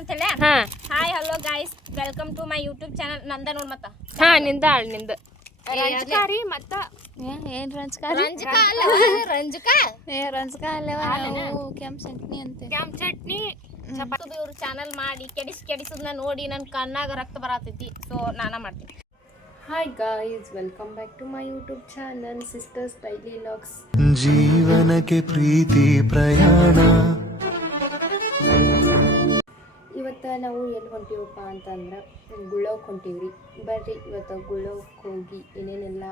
ಅಂತ ಹೇಳಿ ಹಾ. Hi hello guys welcome to my YouTube channel ನಂದ ನೋಡ್ ಮತ್ತ. ಹಾ ನಿಂದ ಆಳ್ನಿಂದ. ರಂಜಕಾರಿ ಮತ್ತ ಏನ್ ರಂಜಕಾರ ರಂಜಕ ಅಲ್ಲ ರಂಜಕ ಏ ರಂಜಕ ಅಲ್ಲವ ನಾವು ಕೆಂಪ್ ಚಟ್ನಿ ಅಂತ. ಕೆಂಪ್ ಚಟ್ನಿ. ಚಪಾತಿ ಇವ್ರು ಚಾನಲ್ ಮಾಡಿ ಕೆಡಿಸ್ ಕೆಡಿಸದ್ನ ನೋಡಿ ನನ್ನ ಕಣ್ಣಾಗ ರಕ್ತ ಬರತೈತಿ. ಸೊ ನಾನ ಮಾಡ್ತೀನಿ. Hi guys welcome back to my YouTube channel sisters daily logs ಜೀವನಕ್ಕೆ ಪ್ರೀತಿ ಪ್ರಯಾಣ. ನಾವು ಎಲ್ಲಿ ಹೊಂಟೀವಪ್ಪ ಅಂತಂದ್ರೆ ಹೊಂಟೀವಿ ರೀ ಬರ್ರಿ, ಇವತ್ತು ಗುಳ್ಳೋಕೆ ಹೋಗಿ ಏನೇನೆಲ್ಲ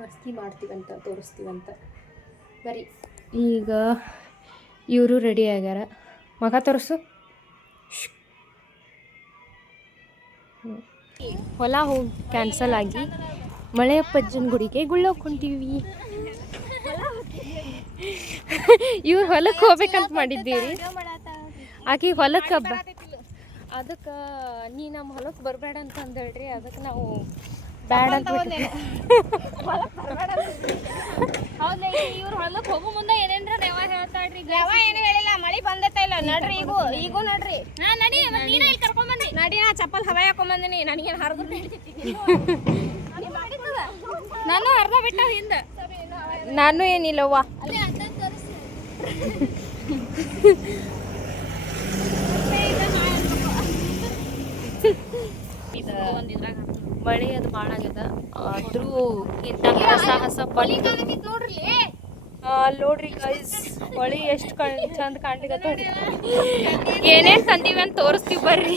ಮಸ್ತಿ ಮಾಡ್ತೀವಂತ, ತೋರಿಸ್ತೀವಂತ. ಬರ್ರಿ. ಈಗ ಇವರು ರೆಡಿ ಆಗ್ಯಾರ. ಮಗ ತೋರಿಸು. ಹೊಲ ಹೋಗಿ ಕ್ಯಾನ್ಸಲ್ ಆಗಿ ಮಳೆಯಪ್ಪಜ್ಜನ ಗುಡಿಗೆ ಗುಳ್ಳೋಕೆ ಹೊಂಟೀವಿ. ಇವ್ರು ಹೊಲಕ್ಕೆ ಹೋಗ್ಬೇಕಂತ ಮಾಡಿದ್ದೀವಿ ಆಕಿ ಹೊಲಕ್ಕೆ ಹಬ್ಬ. ಅದಕ್ಕೆ ನೀ ನಮ್ಮ ಹೊಲಕ್ಕೆ ಬರಬೇಡ ಅಂತ ಅಂದೇಳ್ರಿ ಅದಕ್ಕೆ ನಾವು ಬ್ಯಾಡ ಅಂತ. ಹೌದಾ ಇವ್ರು ಹೊಲಕ್ ಹೋಗೋ ಮುಂದೆ ಏನೇನ್ರ ದೇವ ಹೇಳ್ತಾಳ್ರಿ ಯಾವ ಏನು ಹೇಳಿಲ್ಲ ಮಳಿ ಬಂದೈತ ಇಲ್ಲ ನಡ್ರಿ ಈಗೂ ಈಗೂ ನಡ್ರಿ. ನಾ ನಡಿ ಮತ್ತ್ ನೀನ ಇಲ್ಲಿ ಕರ್ಕೊಂಡ್ ಬಂದಿ ನಡಿ ನಾ ಚಪ್ಪಲ್ ಹವಾ ಹಾಕೊಂಡ್ ಬಂದಿನಿ ನನಗೇನು ಹರಿದ್ರು ನಡಿತೈತಿ ನಾನು? ಅರ್ಧ ಬಿಟ್ಟ ಹಿಂದ. ನಾನು ಏನಿಲ್ಲವ್ವ. ಮಳೆ ಅದು ಭಾಳ ಆಗ್ಯದ ಆದ್ರೂ ಇದ್ದಾಗ ಸಾಹಸ ಪಟ್ಟು ನೋಡ್ರಿ ಆ, ನೋಡ್ರಿ ಗೈಸ್ ಮಳಿ ಎಷ್ಟು ಕಣ್ ಚಂದ ಕಾಣ್ಲಿಕತ್ತ ಏನೇನ್ ತಂದೀವಿ ಅಂತ ತೋರಿಸ್ತೀವಿ ಬರ್ರಿ.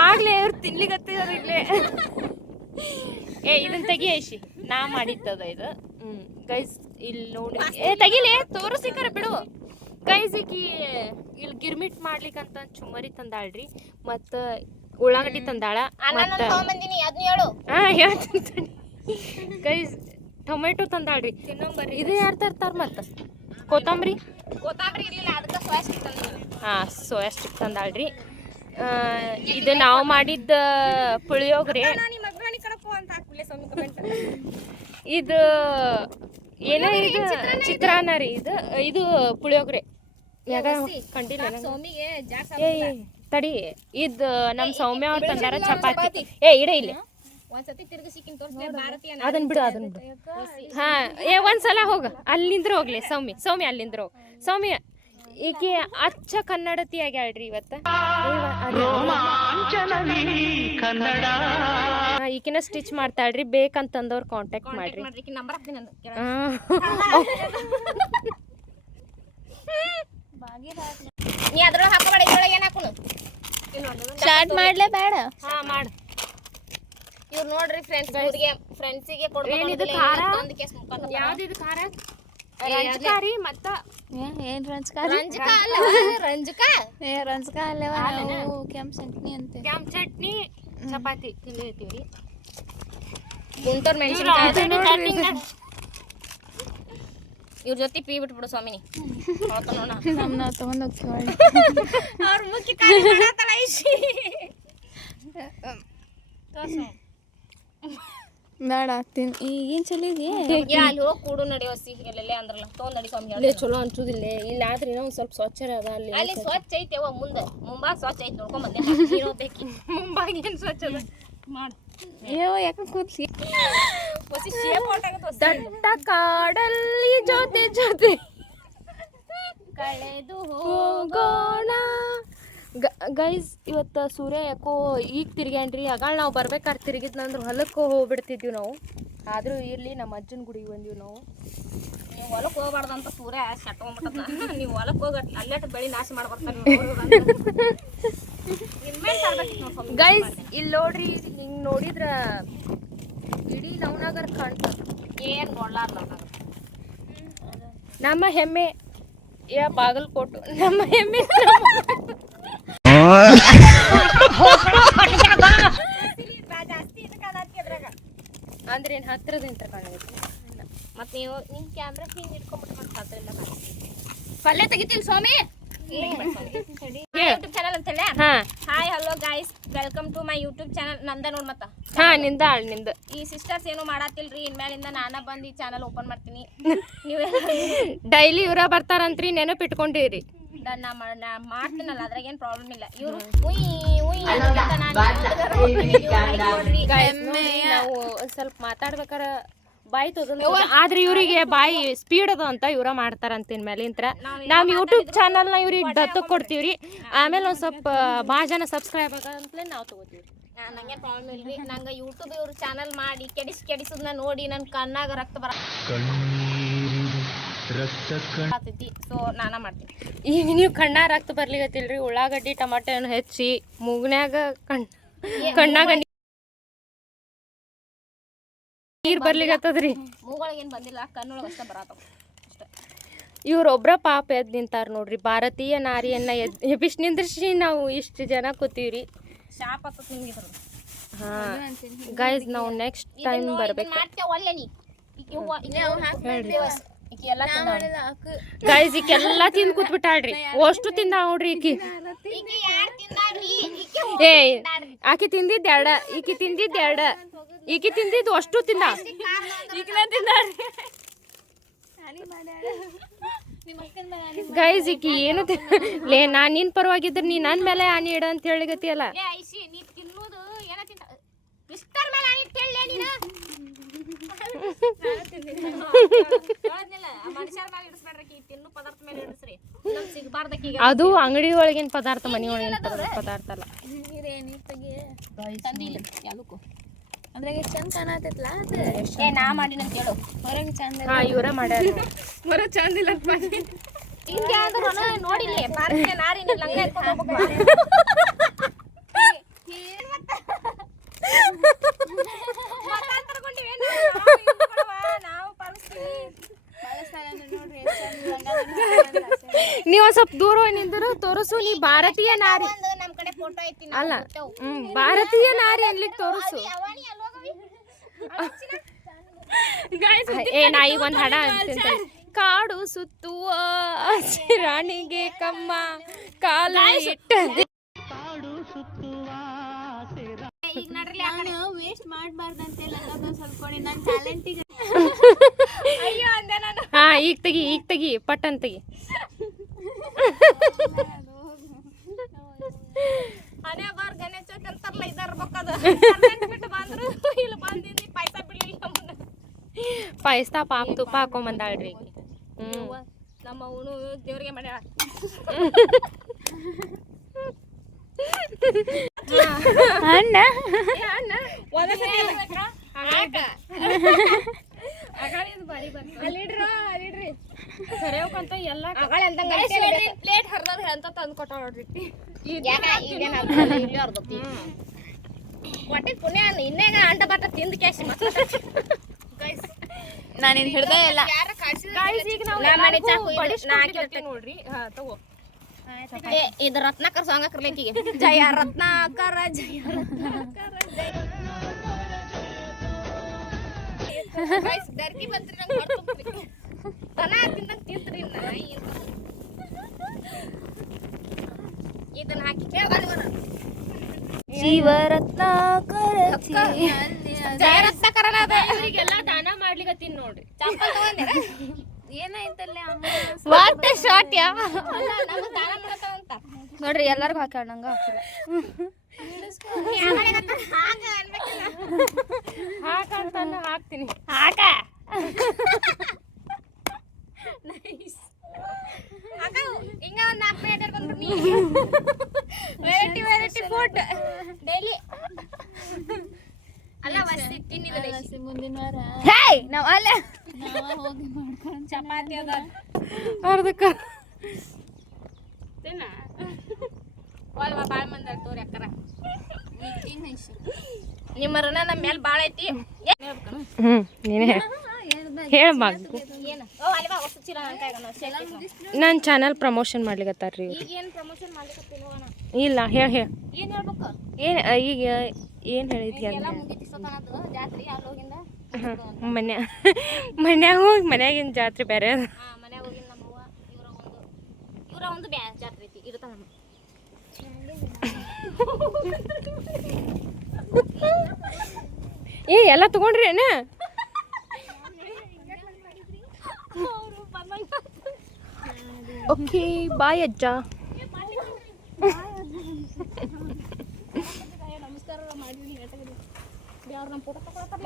ಆಗ್ಲೇ ಅವ್ರು ತಿನ್ಲಿಕತ್ತಿದಾರ ಇಲ್ಲೇ. ಏ ಇದನ್ನ ತೆಗಿ ಐಶಿ. ನಾ ಮಾಡಿದ್ದದ ಇದು. ಹ್ಮ್ ಗೈಸ್ ಇಲ್ಲಿ ನೋಡಿ. ಏ ತೆಗಿಲಿ ತೋರಿಸಿಕರ ಬಿಡು. ಗೈಸ್ ಈಕಿ ಇಲ್ಲಿ ಗಿರ್ಮಿಟ್ ಮಾಡ್ಲಿಕ್ಕಂತ ಚುಮ್ಮರಿ ತಂದಾಳ್ರಿ. ಮತ್ತ ಉಳ್ಳಾಗಡ್ಡಿ ತಂದಾಳ ಮತ್ತ ಹಾ ಹೇಳ್ತೀನಿ ಟೊಮೆಟೊ ತಂದಾಳ್ರಿ. ಇದು ಯಾರು ತರ್ತಾರ ಮತ್ತ? ಕೊತ್ತಂಬರಿ? ಕೊತ್ತಂಬರಿ ಇರ್ಲಿಲ್ಲ ಅದಕ್ಕೆ ಹಾ ಸೋಯಾ ಸ್ಟಿಕ್ ತಂದಾಳ್ರಿ. ಆ, ಇದು ನಾವು ಮಾಡಿದ್ದ ಪುಳಿಯೋಗರೆ. ಇದು ಏನೋ ಇದು ಚಿತ್ರಾನ್ನ ರೀ ಇದು ಇದು ಪುಳಿಯೋಗ್ರೆ. ಯಾಗ ಕಂಡಿಲ್ಲ ಸೋಮಿಗೆ ಸ್ವಾಮಿಗೆ ಜಾಸ್ತಿ ತಡಿ ಇದ್ ನಮ್ಮ ಸೌಮ್ಯ ಅವ್ರ ತಂದಾರ ಚಪಾತಿ. ಏ ಇಡ ಇಲ್ಲಿ. ಅದನ್ ಬಿಡು ಅದನ್ ಬಿಡು. ಹಾ ಏ ಒಂದ್ಸಲ ಹೋಗ. ಅಲ್ಲಿಂದ್ರ ಹೋಗ್ಲಿ ಸೌಮ್ಯ ಸೌಮ್ಯ ಅಲ್ಲಿಂದ್ರ ಹೋಗ್. ಸೌಮ್ಯ ಈಕೆ ಅಚ್ಚ ಕನ್ನಡತಿ ಆಗ್ಯಾಳ್ರಿ ಇವತ್ತ. ಈಕಿನ ಸ್ಟಿಚ್ ಮಾಡ್ತಾಳ್ರಿ ಬೇಕಂತಂದವ್ರು ಕಾಂಟ್ಯಾಕ್ಟ್ ಮಾಡ್ರಿ. ಮಾಡ್ರಿ ನಂಬರ್. ನೀ ಅದ್ರೊಳಗೆ ಹಾಕೋಬೇಡ ಇದ್ರೊಳಗೆ ಏನು ಹಾಕೋನು ಸ್ಟಾರ್ಟ್ ಮಾಡ್ಲೇ ಬೇಡ ಹಾ ಮಾಡು ಇವ್ರು ನೋಡ್ರಿ ಫ್ರೆಂಡ್ಸ್ ಇವ್ರಿಗೆ ಫ್ರೆಂಡ್ಸಿಗೆ ಏನಿದು ಖಾರ? ಯಾವ್ದಿದು ಖಾರ ರಂಜಕಾರಿ ಮತ್ತ ಏ, ಏನ್ ರಂಜಕಾರ ರಂಜಕ ಅಲ್ಲ ರಂಜಕ ಏ ರಂಜಕ ಅಲ್ಲವ ನಾವು ಕೆಂಪ್ ಚಟ್ನಿ ಅಂತೆ ಕೆಂಪ್ ಚಟ್ನಿ ಚಪಾತಿ ತಿಂದಿರ್ತೀವ್ರಿ ಗುಂಟೂರ್ ಮೆಣಸಿನ್ಕಾಯಿ ಇವ್ರ ಜೊತೆ ಪೀ ಬಿಟ್ಬಿಡು ಸ್ವಾಮಿನಿ. ನೋಡ ನಮ್ ನಾವ್ ತಗೊಂಡ್ ಹೋಗ್ತೀವಿ ಅವ್ರ ಮುಖ್ಯ ಖಾಲಿ ಮಾಡತ್ತಲ್ಲ ಐಶಿ. ಬೇಡ ತಿನ್ ಈಗೇನ್ ಚಲೋ ಇದೆಯೇ ಯಾ ಅಲ್ಲಿ ಹೋಗಿ ಕೂಡು ನಡೆಯೋಸಿ ಎಲ್ಲೆಲ್ಲೇ ಅಂದ್ರಲ್ಲ. ತೊಗೊಂಡ್ ನಡಿ ಸ್ವಾಮಿ ಅಲ್ಲೇ ಚಲೋ ಅನ್ಸುದಿಲ್ಲ. ಇಲ್ಲಿ ಆದ್ರೆ ಇನ್ನೊಂದ್ ಸ್ವಲ್ಪ ಸ್ವಚ್ಛ ಅದ ಅಲ್ಲಿ ಅಲ್ಲಿ ಸ್ವಚ್ಛ ಐತೆ ಅವ ಮುಂದೆ. ಮುಂಬಾ ಸ್ವಚ್ಛ ಐತೆ ನೋಡ್ಕೊಂಡ್ ಬಂದೆ. ನೀನು ಬೇಕಿ. ಮುಂಬಾಗಿ ಏನು ಸ್ವಚ್ಛ ಅದ? ಮಾಡು. ಅಯ್ಯೋ ಯಾಕೆ ಹೊಂಟಾಗತ್ತೆ ದಟ್ಟ ಕಾಡಲ್ಲಿ ಜೊತೆ ಜೊತೆ ಕಳೆದು ಹೋಗೋಣ. ಗೈಸ್ ಇವತ್ತು ಸೂರ್ಯ ಯಾಕೋ ಈಗ ತಿರ್ಗ್ಯಾನ್ರಿ ಆಗಾಳ ನಾವು ಬರ್ಬೇಕಾದ್ರೆ ತಿರುಗಿದ್ನಂದ್ರೆ ಹೊಲಕ್ಕೆ ಹೋಗ್ಬಿಡ್ತಿದ್ವಿ ನಾವು. ಆದರೂ ಇರಲಿ ನಮ್ಮ ಅಜ್ಜನ ಗುಡಿಗೆ ಬಂದೀವಿ ನಾವು. ನೀವು ಹೊಲಕ್ಕೆ ಹೋಗ್ಬಾರ್ದು ಅಂತ ಸೂರ್ಯ ಶಟ್ಕೊಂಡ್ಬಿಟ್ಟ ನೀವು ಹೊಲಕ್ಕೆ ಹೋಗ ಅಲ್ಲೆಟ್ ಬೆಳಿ ನಾಶ ಮಾಡಿ ಬರ್ತಾರೆ ಇನ್ಮೇಲೆ ತರ್ಬೇಕಿತ್ತು ನೋಡ್ ಸ್ವಾಮಿ. ಗೈಸ್ ಇಲ್ಲಿ ನೋಡ್ರಿ ಹಿಂಗೆ ನೋಡಿದ್ರ ಇಡೀ ನವನಗರ್ ಕಾಣ್ತದ ಏನ್ ನಮ್ಮ ಹೆಮ್ಮೆ ಯಾ ಬಾಗಲಕೋಟು. ನಮ್ಮ ಹೆಮ್ಮೆ. ಅಂದ್ರೆ ಏನ್ ಹತ್ರದಿಂದ ಕಾಣಬೇಕು ಮತ್ತೆ ನೀವು ನಿಮ್ ಕ್ಯಾಮ್ರಾ ಹಿಂಗ್ ಇಟ್ಕೊಂಡ್ಬಿಟ್ಟು ಮತ್ತೆ ಹತ್ತಿರದಿಂದ ಕಾಣಿಸ್ತೀವಿ ಪಲ್ಯ ತೆಗಿತೀನಿ ಸ್ವಾಮಿ ಯೂಟ್ಯೂಬ್ ಚಾನಲ್ ಅಂತ ಹೇಳಿ ಹಾ hi hello guys welcome to my YouTube channel ನಂದ ನೋಡ್ ಮತ್ತ ಹಾ ನಿಂದ ನಿಂದ. ಈ ಸಿಸ್ಟರ್ಸ್ ಏನು ಮಾಡತ್ತಿಲ್ರಿ ಇನ್ಮೇಲಿಂದ ನಾನ ಬಂದು ಈ ಚಾನಲ್ ಓಪನ್ ಮಾಡ್ತೀನಿ. ನೀವೇ ಡೈಲಿ ಇವ್ರ ಬರ್ತಾರಂತ್ರಿ ನೆನಪಿಟ್ಕೊಂಡಿರಿ ಡ- ನಾ ಮಾ- ನಾ ಮಾಡ್ತೀನಲ್ಲ ಅದ್ರಾಗ ಏನ್ ಪ್ರಾಬ್ಲಮ್ ಇಲ್ಲ. ಇವ್ರು ಉಯ್ ಉಯ್ ಅಂತ ನಾನ್ ನೋಡ್ರಿ. ನಾವು ಒಂದ್ ಸ್ವಲ್ಪ ಮಾತಾಡ್ಬೇಕಾರ ಬಾಯಿ ತೊದಲ್ ಆದ್ರೆ ಇವರಿಗೆ ಬಾಯಿ ಸ್ಪೀಡ್ ಅದ ಅಂತ ಇವ್ರ ಮಾಡ್ತಾರಂತ ಇನ್ಮೇಲಿಂತ್ರ ನಾವ್ ಯೂಟ್ಯೂಬ್ ಚಾನಲ್ನ ಇವ್ರಿಗೆ ದತ್ತು ಕೊಡ್ತೀವ್ರಿ. ಆಮೇಲೆ ಒಂದ್ ಸ್ವಲ್ಪ ಭಾಳ ಜನ ಸಬ್ಸ್ಕ್ರೈಬ್ ಆಗಂತಲೇ ನಾವು ತಗೋತೀವಿ ನಾ- ನಂಗೇನ್ ಪ್ರಾಬ್ಲಮ್ ಇಲ್ರಿ. ನಂಗೆ ಯೂಟ್ಯೂಬ್ ಇವ್ರ ಚಾನಲ್ ಮಾಡಿ ಕೆಡಿಸಿ ಕೆಡಿಸೋದನ್ನ ನೋಡಿ ನನ್ನ ಕಣ್ಣಾಗ ರಕ್ತ ಕಣ್ಣೀರಿದು ರಕ್ತ ಕಣ್ ಬರತೈತಿ ಸೊ ನಾನ ಮಾಡ್ತೀನಿ. ಈಗ ನೀವು ಕಣ್ಣಾಗ ರಕ್ತ ಬರ್ಲಿಗತ್ತಿಲ್ರಿ ಉಳ್ಳಾಗಡ್ಡಿ ಟಮಾಟೆ ಹಣ್ಣು ಹೆಚ್ಚಿ ಮೂಗ್ನ್ಯಾಗ ಕಣ್ ಕಣ್ಣಾಗ ನೀರ್ ಬರ್ಲಿಗತ್ತದ್ರಿ ಮೂಗೊಳಗೆ ಏನ್ ಬಂದಿಲ್ಲ. ಕಣ್ಣೊಳಗೆ ಅಷ್ಟೇ ಬರತ್ತವ ಇವ್ರೊಬ್ರ ಪಾಪ ಎದ್ ನಿಂತಾರ ನೋಡ್ರಿ. ಭಾರತೀಯ ನಾರಿಯನ್ನ ಎದ್ ಎಬ್ಬಿಸ್ ನಿಂದ್ರಿಸಿ ನಾವು ಇಷ್ಟು ಜನ ಕೂತೀವ್ರಿ. ಶಾಪ್ ಹತ್ತತ್ ನಿಮ್ಗೆ ಇದ್ರ ಹಾ. ಗೈಸ್ ನಾವು ನೆಕ್ಸ್ಟ್ ಟೈಮ್ ಬರಬೇಕು. ಗೈಸ್ ಈಕೆಲ್ಲ ತಿಂದ್ ಕೂತ್ಬಿಟ್ಟಾಳ್ರಿ. ಅಷ್ಟು ತಿಂದ ನೋಡ್ರಿ ಈಕಿ. ಏ ಆಕಿ ತಿಂದಿದ್ದ ಎರಡ ಈಕಿ ತಿಂದಿದ್ದ ಎರಡ. ಈಕಿ ತಿಂದಿದ್ದು ಅಷ್ಟು ತಿಂದ. ಗೈಸ್ ಈಕಿ ಏನು ಲೇ ನಾನು ನಿನ್ ಪರವಾಗಿದ್ರೆ ನೀ ನನ್ನ ಮೇಲೆ ಆನಿ ಇಡ ಅಂತ ಹೇಳಿಗತಿಯಲ್ಲ ಲೇ ಐಶಿ ನೀ ತಿನ್ನೋದು ಏನ ತಿಂದ ಇಷ್ಟರ ಮೇಲೆ ಆಯ್ತು ಹೇಳಲೇ ನೀನ ಮನುಷ್ಯರ ಮೇಲೆ ಇಡಿಸ್ಬೇಡ್ರಿ ಆಕಿ ತಿನ್ನು ಮೇಲೆ ನೀನು. ಅದು ಅಂಗಡಿ ಒಳಗಿನ ಪದಾರ್ಥ ಮನಿ ಒಳಗಿನ ಪದ- ಪದಾರ್ಥ ಅಲ್ಲ. ಅದ್ರಾಗ ಎಷ್ಟ್ ಚಂದ ಕಾಣತೈತ್ಲಾ ಏ ನಾ ಮಾಡಿನಂತ ಹೇಳು. ಹೊರಗೆ ಚಂದ ಹಾ ಇವ್ರ ಮಾಡ್ಯಾರ ಹಿಂಗೆ ಆದ್ರೂ ನೋಡಿಲ್ಲ ಪಾರ್ಕ್ ನಾರಿ ನೀ ಲಂಗ ನೀವ್ ಒಂದ್ ಸ್ವಲ್ಪ ದೂರ ಹೋಗಿ ನಿಂದ್ರು ತೋರಿಸು ನೀ ಭಾರತೀಯ ನಾರಿ. ಒಂದು ನಮ್ ಕಡೆ ಫೋಟೋ ಐತಿ ನಾವು ಅಲ್ಲ. ಹ್ಮ್ ಭಾರತೀಯ ನಾರಿ ಅನ್ಲಿಕ್ಕೆ ತೋರಿಸು. ಏ ನಾ ಈಗ ಒಂದ್ ಹಡ ಅಂತ. ಕಾಡು ಸುತ್ತುವ ರಾಣಿಗೆ ಕಮ್ಮ ಕಾಲ ಇಟ್ಟ ಈಗ ನಡ್ರಿ ವೇಸ್ಟ್ ಮಾಡಬಾರ್ದಂತೆ ಕೊಡಿ ನನ್ನ ಟ್ಯಾಲೆಂಟಿಗೆ ಅಯ್ಯೋ ಅಂದೆ ನಾನು. ಹಾ ಈಗ ತೆಗಿ ಈಗ ತೆಗಿ ಪಟ್ಟನ್ ತೆಗಿ. ಹಣೆ ಬಾರ್ ಗಣೇಶ ಅಂತಾರಲ್ಲ ಇದಾರ ಬಕ್ಕದ ಬಿಟ್ಟು ಬಂದ್ರು ಇಲ್ಲಿ ಬಂದಿದ್ದಿ ಪೈಸಾ ಬಿಡ್ಲಿಲ್ಲ ನಮ್ಮನ್ನ ಪಾಯಸ್ತಾ ಪಾಪ ತುಪ್ಪ ಹಾಕೊಂಬಂದಾಳ್ರಿ. ಹ್ಮ್. ನಮ್ಮ ಅವನು ದೇವ್ರಿಗೆ ಮಾಡ್ಯಾಳ. ಅಣ್ಣ. ಕರೆಯೋಕಂತ ಎಲ್ಲ ಪ್ಲೇಟ್ ಹರ್ದದ ಅಂತ ತಂದು ಕೊಟ್ಟ ನೋಡ್ರಿ ಹೊಟ್ಟೆ ಪುಣ್ಯ ಇನ್ನೇಗ ಅಂಟ ಬತ್ತ ತಿಂದ ಕ್ಯಾಶ್ ನಾನು ಇನ್ ಹಿಡ್ದೇ ಇಲ್ಲ ನೋಡ್ರಿ. ಹಾ ತಗೋ. ಇದು ರತ್ನಾಕರ್ ಸಾಂಗ್ ಹಾಕರ್ಲೇಕಿಗೆ ಜಯ ರತ್ನಾಕರ ಜಯ ರತ್ನಾಕರ ಜಯ ದರ್ಗಿ ಬಂತ್ರಿ ನಂಗೆ ತಿಂದಂಗ್ ತಿಂತ್ರಿ ಇದನ್ನ ಹಾಕಿ ಜೀವರತ್ನ ಜಯರತ್ನ ರತ್ನಾಕರನ ಅದ. ಇವರಿಗೆಲ್ಲ ದಾನ ಮಾಡ್ಲಿಕತ್ತೀನಿ ನೋಡ್ರಿ. ಚಪ್ಪಲ್ ಏನಾಯ್ತಲ್ಲ ನಮ್ಗೆ ದಾನ ನೋಡ್ರಿ ಎಲ್ಲರಿಗೂ ಹಾಕ್ಯಾಳ ನಂಗೆ. ಅನ್ಬೇಕಿಲ್ಲ ಹಾಕಂತ ಹಾಕ್ತೀನಿ. ಹಾಕ. ಹಿಂಗ ಒಂದ್ ನಾಲ್ಕು plate variety variety food daily ಅಲ್ಲ ವಸ್ತಿ ಮುಂದಿನ ವಾರ. ಹೇ ನಾವ್ ಅಲ್ಲ. ಹೋಗಿ ಮಾಡ್ಕೊಂಡು ಚಪಾತಿ ಅದ. ಅರ್ಧಕ್ಕ. ತಿನ್ನ. ಒಲ್ವ ಬಾಳ ಮಂದಿ ತೋರಿ ಅಕ್ಕರ. ನಿಮ್ಮ ಋಣ ನಮ್ಮ ಮೇಲೆ ಬಾಳ ಐತಿ. ನೀನೇ ಚೀಲ ನನ್ನ ಚಾನಲ್ ಪ್ರಮೋಷನ್ ಮಾಡ್ಲಿಕತ್ತಾರ್ರಿ ಇಲ್ಲ ಹೇಳ ಹೇಳ. ಏನು ಈಗ ಏನ್ ಹೇಳಿದ್ಯ ಮನ್ಯ ಮನ್ಯಾಗ ಹೋಗಿ ಮನ್ಯಾಗಿನ ಜಾತ್ರೆ ಬೇರೆ ಜಾತ್ರೆ ಐತಿ ಇರ್ತಾವ ಏ ಎಲ್ಲ ತಗೊಂಡ್ರಿ ಏನ ಓಕೆ ಬಾಯ್ ಅಜ್ಜ ನಮಸ್ಕಾರ ಮಾಡಿದ್ವಿ ಯಾರು ನಮ್ಮ ಫೋಟೋ ತಗೊಳತ್ತಾರ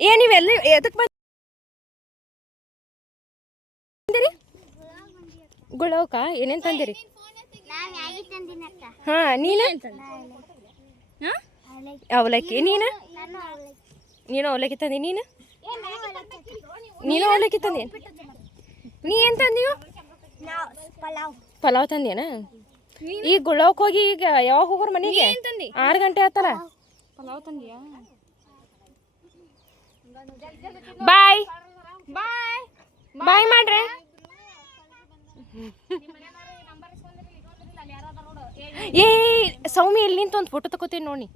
ಏ ನೀವೆಲ್ಲ ಎದಕ್ಕೆ ಬಂದಿರಿ ಗುಳವ್ಕ ಏನೇನು ತಂದಿರಿ? ಹಾ ನೀನು? ಅವಲಕ್ಕಿ ನೀನು? ನೀನು ಅವಲಕ್ಕಿ ತಂದಿ ನೀನು? ನೀನು ಅವಲಕ್ಕಿ ತಂದಿ? ನೀ ಏನು ತಂದೀವ ಪಲಾವ್ ತಂದೇನ ಈಗ ಗುಳವ್ಕ ಹೋಗಿ ಈಗ ಯಾವಾಗ ಹೋಗೋರು ಮನೆಗೆ? ಆರು ಗಂಟೆ ಆತಲ್ಲ? ಪಲಾವ್ ತಂದಿಯಾ? ಬಾಯ್ ಬಾಯ್ ಬಾಯ್ ಮಾಡ್ರಿ ಏ ಸೌಮಿ ಎಲ್ಲಿ ನಿಂತು ಒಂದು ಫೋಟೋ ತಗೋತೀನಿ ನೋಡಿ.